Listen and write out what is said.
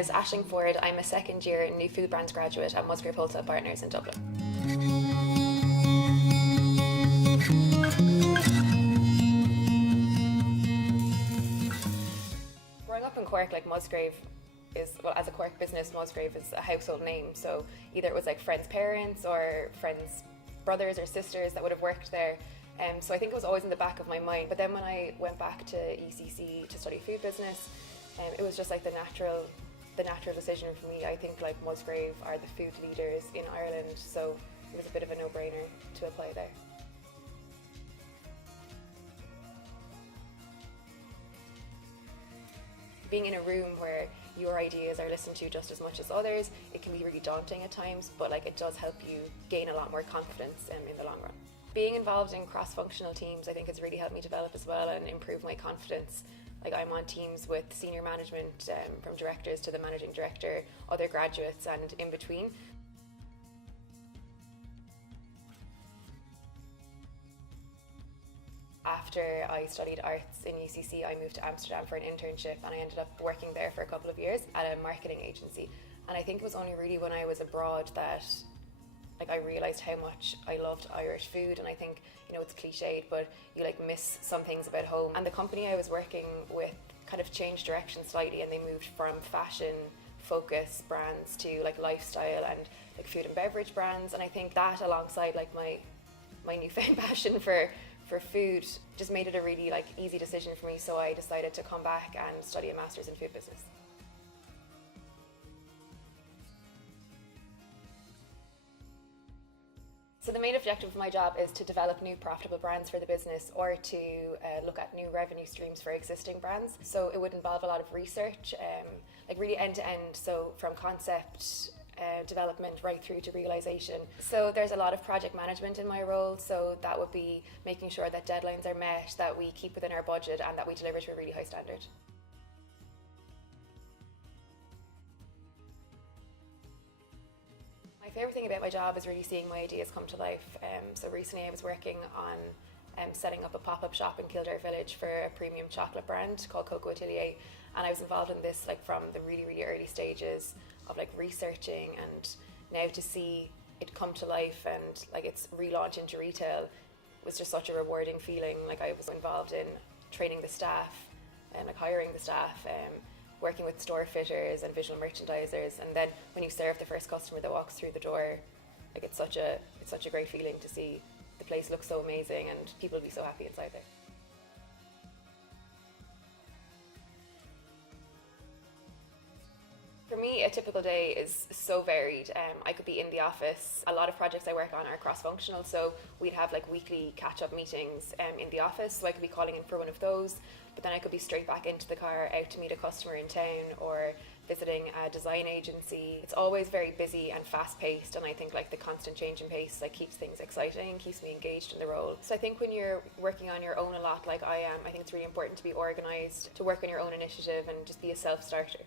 is Aisling Forde. I'm a second year new food brands graduate at Musgrave Wholesale Partners in Dublin. Growing up in Cork, like Musgrave is, well, as a Cork business, Musgrave is a household name. So either it was like friends' parents or friends' brothers or sisters that would have worked there. So I think it was always in the back of my mind. But then when I went back to ECC to study food business, it was just like the natural decision for me. I think like Musgrave are the food leaders in Ireland, so it was a bit of a no-brainer to apply there. Being in a room where your ideas are listened to just as much as others, it can be really daunting at times, but like it does help you gain a lot more confidence in the long run. Being involved in cross-functional teams, I think, has really helped me develop as well and improve my confidence. Like I'm on teams with senior management, from directors to the managing director, other graduates and in between. After I studied arts in UCC, I moved to Amsterdam for an internship and I ended up working there for a couple of years at a marketing agency. And I think it was only really when I was abroad that I realised how much I loved Irish food. And I think, it's cliched, but you miss some things about home. And the company I was working with kind of changed direction slightly, and they moved from fashion focus brands to lifestyle and food and beverage brands. And I think that alongside my newfound passion for food just made it a really easy decision for me. So I decided to come back and study a master's in food business. So the main objective of my job is to develop new profitable brands for the business, or to look at new revenue streams for existing brands. So it would involve a lot of research, really end to end, so from concept development right through to realization. So there's a lot of project management in my role, so that would be making sure that deadlines are met, that we keep within our budget, and that we deliver to a really high standard. My favourite thing about my job is really seeing my ideas come to life. So recently I was working on setting up a pop-up shop in Kildare Village for a premium chocolate brand called Cocoa Atelier, and I was involved in this from the really, really early stages of researching, and now to see it come to life and its relaunch into retail was just such a rewarding feeling. I was involved in training the staff and hiring the staff, working with store fitters and visual merchandisers, and then when you serve the first customer that walks through the door, it's such a great feeling to see the place look so amazing and people be so happy inside there. For me, a typical day is so varied. I could be in the office. A lot of projects I work on are cross-functional, so we'd have weekly catch-up meetings in the office, so I could be calling in for one of those, but then I could be straight back into the car out to meet a customer in town or visiting a design agency. It's always very busy and fast-paced, and I think the constant change in pace keeps things exciting, keeps me engaged in the role. So I think when you're working on your own a lot like I am, I think it's really important to be organised, to work on your own initiative and just be a self-starter.